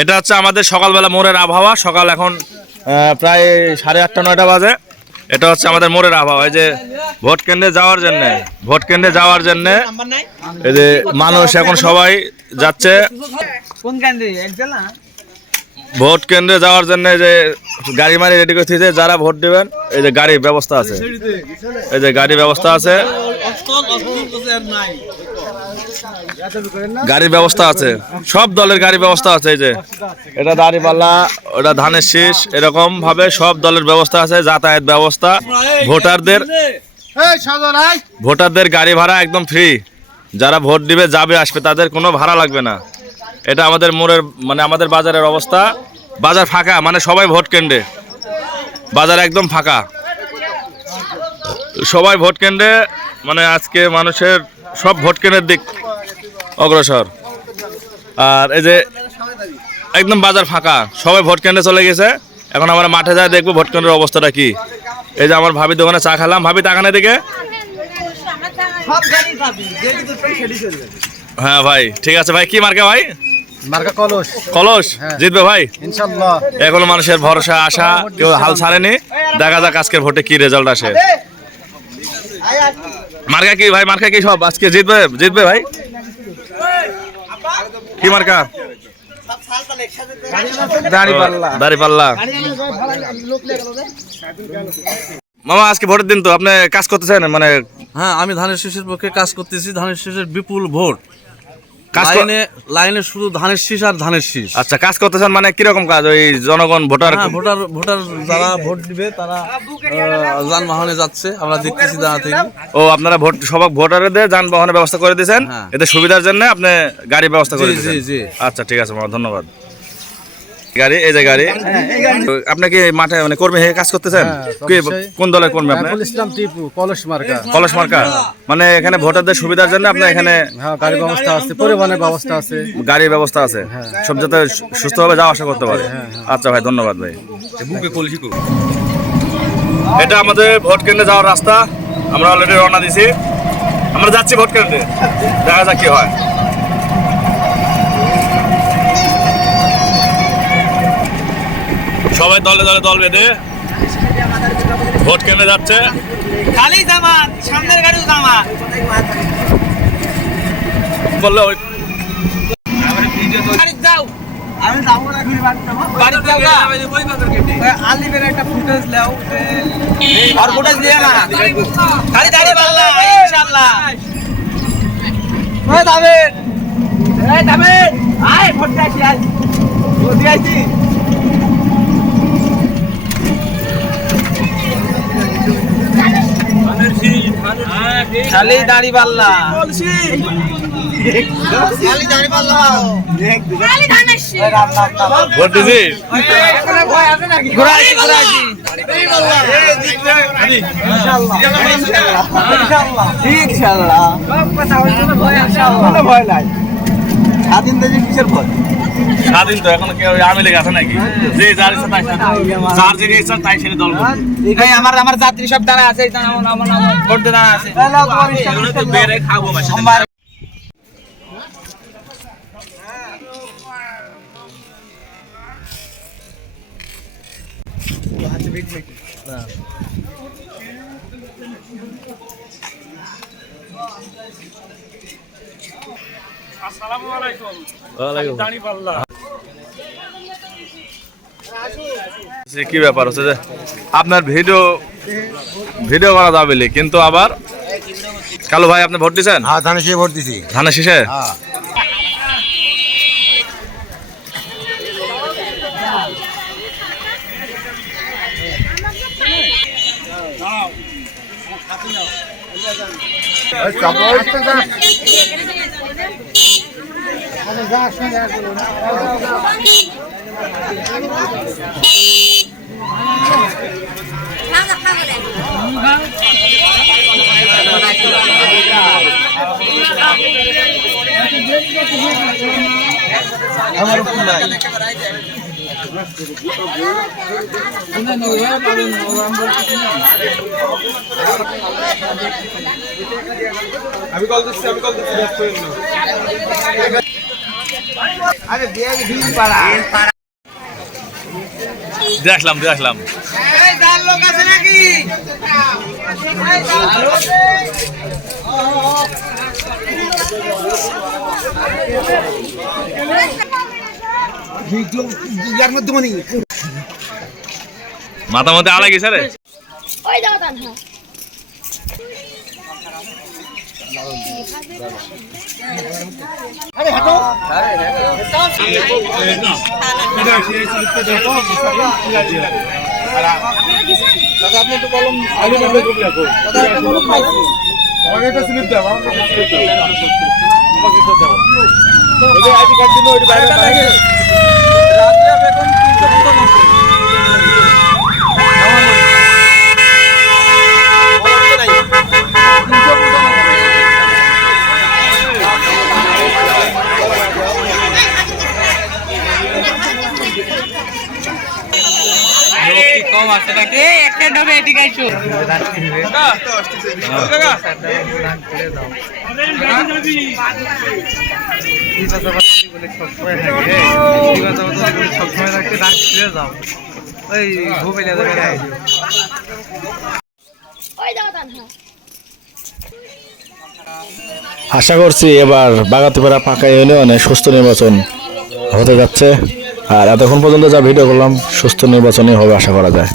এটা হচ্ছে আমাদের সকালবেলা মোড়ের আবহাওয়া। সকাল এখন প্রায় 8:30 9টা বাজে। এটা হচ্ছে আমাদের মোড়ের আবহাওয়া। এই যে ভোট কেন্দ্রে যাওয়ার জন্য এই যে মানুষ এখন সবাই যাচ্ছে ভোট কেন্দ্রে যাওয়ার জন্য। যে গাড়ি মারি রেডি করতেছে যারা ভোট দিবেন। এই যে গাড়ির ব্যবস্থা আছে, গাড়ির ব্যবস্থা আছে, সব দলের গাড়ি ব্যবস্থা আছে। এই যে এটা দাঁড়িপাল্লা, ওটা ধানের শীষ, এরকম ভাবে সব দলের ব্যবস্থা আছে। যাতায়াত ব্যবস্থা, ভোটারদের গাড়ি ভাড়া একদম ফ্রি। যারা ভোট দিবে যাবে আসবে তাদের কোনো ভাড়া লাগবে না। এটা আমাদের মোড়ের মানে আমাদের বাজারের অবস্থা। বাজার ফাঁকা, মানে সবাই ভোট কেন্দ্রে, বাজার একদম ফাঁকা, সবাই ভোট কেন্দ্রে। মানে আজকে মানুষের সব ভোট কেন্দ্রের দিক অগ্রসর। আর এই যে একদম বাজার ফাঁকা, সবাই ভোট কেন্দ্রে চলে গেছে। এখন আমরা মাঠে যাই, দেখবো ভোট কেন্দ্রের অবস্থাটা কি। এই যে আমার ভাবির দোকানে চা খেলাম। ভাবি তাকানে দিকে। হ্যাঁ ভাই, ঠিক আছে ভাই। কি মার্কা ভাই? মার্কা কলস। কলস জিতবে ভাই ইনশাআল্লাহ। এখনো মানুষের ভরসা আশা কেউ হাল ছাড়েনি। দেখা যাক আজকের ভোটে কি রেজাল্ট আসে। মার্কা কি ভাই? মার্কা কি সব আজকে জিতবে ভাই? কি মার্কা? দাঁড়িপাল্লা। মামা আজকে ভোটের দিন তো আপনি কাজ করতেছেন? মানে হ্যাঁ, আমি ধানের শীষের পক্ষে কাজ করতেছি। ধানের শীষের বিপুল ভোট, লাইনে শুধু ধানের শীষ আর ধানের শীষ। আচ্ছা, কাজ করতেছেন মানে কিরকম কাজ? ওই জনগণ ভোটার যারা ভোট দিবে তারা যানবাহনে যাচ্ছে, আমরা দেখতেছি দাঁড়া থেকে। ও, আপনারা সবাই ভোটারদের যানবাহনের ব্যবস্থা করে দিয়েছেন। এতে সুবিধার জন্য আপনি গাড়ির ব্যবস্থা করে দিয়েছেন। আচ্ছা, ঠিক আছে মামা, ধন্যবাদ। গাড়ি, এই যে গাড়ি। আপনি কি মাঠে মানে কর্মী হয়ে কাজ করতেছেন? কোন দলের কর্মী আপনি? ইসলাম টিপু, কলস মার্কা। কলস মার্কা, মানে এখানে ভোটারদের সুবিধার জন্য আপনি এখানে গাড়ির ব্যবস্থা আছে, পরিবহনের ব্যবস্থা আছে, গাড়ির ব্যবস্থা আছে, সব যাতে সুস্থভাবে যাওয়া আসা করতে পারে। আচ্ছা ভাই, ধন্যবাদ ভাই। এটা আমাদের ভোট কেন্দ্রে যাওয়ার রাস্তা। আমরা অলরেডি রওনা দিছি, আমরা যাচ্ছি ভোট কেন্দ্রে। দেখা যাক কি হয়। সবাই দলে বেঁধে ভোট কেন্দ্রে যাচ্ছে। খালি জামাত, সামনের গাড়িও জামাত বললে ওই বাড়ি যাও। আমি যাবো না, ঘুরে বাড়ি যাও না। আলিমের একটা ফুটেজ নাও, আর ফুটেজ নিয়ে না। খালি দাঁড়িয়ে পাল্লা ইনশাআল্লাহ। ওই দাবেন, আয় ভোট দিয়েছি, আয় ভোট দিয়েছি। খালি দাড়ি পাল্লা, ভোট দিছি। স্বাধীন দেশে কিসের ভোট? স্বাধীন তো এখন কেউ আওয়ামী লীগ আছে নাকি? যে যার ইচ্ছা তাই, যার যিনি ইচ্ছা তাই সেটা দল করবে। আমার যাত্রী সব দাঁড়া আছে, ভোট দাঁড়া আছে। আসসালামু আলাইকুম। কি ব্যাপার হচ্ছে যে আপনার ভিডিও করা যাবে, কিন্তু আবার কালু ভাই আপনি ভোট দিয়েছেন? হ্যাঁ, ধানের শীষে ভোট দিছি। ধানের শীষে? আমার আমি কল দিচ্ছি ব্যস্ত হইল না। আরে বিয়ে দিন পাড়া দেখলাম এই দাল লোক আছে নাকি এই দাল লোক ইয়ার মধ্যে মনি মাথা মধ্যে আড়াই গেছে রে ওই দাও তানহা আরে হাঁটো দাদা আপনি একটু কলম দাদা একটা কলম পাইছি আমাকে একটা স্লিপ দাও আমাকে স্লিপ দাও আমাকে তো দাও ওই আইডি কার্ড দিন ওই বাইরে বাইরে রাজিয়া বেগম 395 কম আছে নাকি একটা ডবে এটি গাইছো ওই দাও তানহা আশা করছি এবার বাগাতিপাড়া পাকা ইউনিয়নে সুস্থ নির্বাচন হতে যাচ্ছে আর এতক্ষণ পর্যন্ত যা ভিডিও করলাম সুস্থ নির্বাচনই হবে আশা করা যায়।